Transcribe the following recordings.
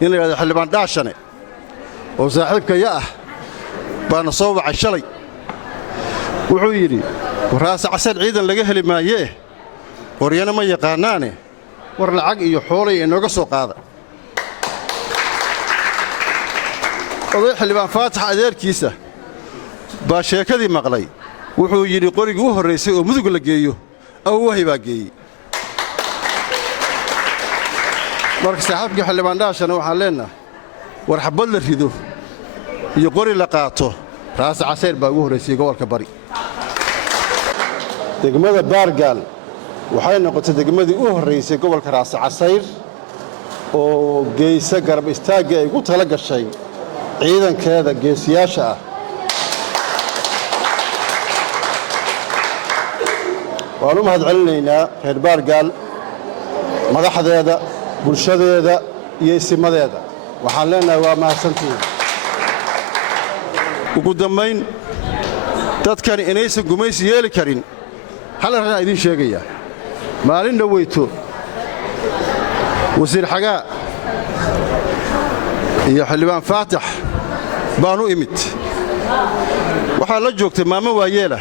in la yiraahdo xildhibaan Dhaashane oo saaxiibka ya ah baan soo wacay shalay wuxuu yiri waraas casad ciidan laga heli maayee qoryana ma yaqaanaane war lacag iyo xoolay inooga soo qaada oday xildhibaan Faatax adeerkiisa baa sheekadii maqlay wuxuu yiri qorigii u horeysay oo mudug la geeyo aw wahay baa geeyay marka saaxiibka xildhibaan Dhaashane waxaan leenahay war xabad la rido iyo qori la qaato raas casayr baa ugu horeysay gobolka bari degmada Baargaal waxay noqotay degmadii u horeysay gobolka raas casayr oo geeysa garab istaaga ay ugu tala gashay ciidankeeda geesiyaasha ah waanu mahadcelinaynaa reer Baargaal madaxdeeda bulshadeeda iyo isimadeeda waxaan leenahay waa mahadsantihiin ugu dambayn dadkan inaysan gumaysi yeeli karin hal arrin idin sheegaya maalin dhaweyto wasiir xagaa iyo xildhibaan Faatax baanu imid waxaa la joogtay maamo waayeela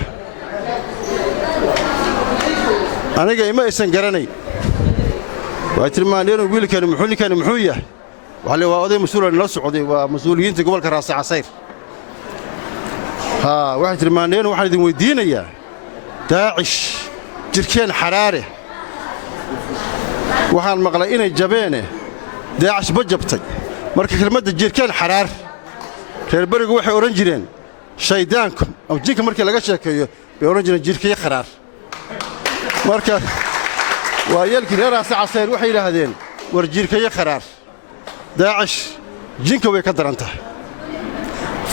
aniga ima aysan garanayn waa tilmaaneen wiilkan muxuu yahay waxa waa oday mas'uul la socday waa mas'uuliyiinta gobolka raas casayr waxay tilmaaneen waxaan idin weydiinayaa daacish jirkeen xaraare waxaan maqlay inay jabeene daacish ba jabtay marka kelmadda jirkeen xaraar reer barigu waxay oran jireen shaydaanku ama jinka markii laga sheekeeyo bay oran jireen jirkay xaraar marka waa yeelkii reer raas casayr waxay yiraahdeen war jirkay xaraar daacish jinka way ka daran tahay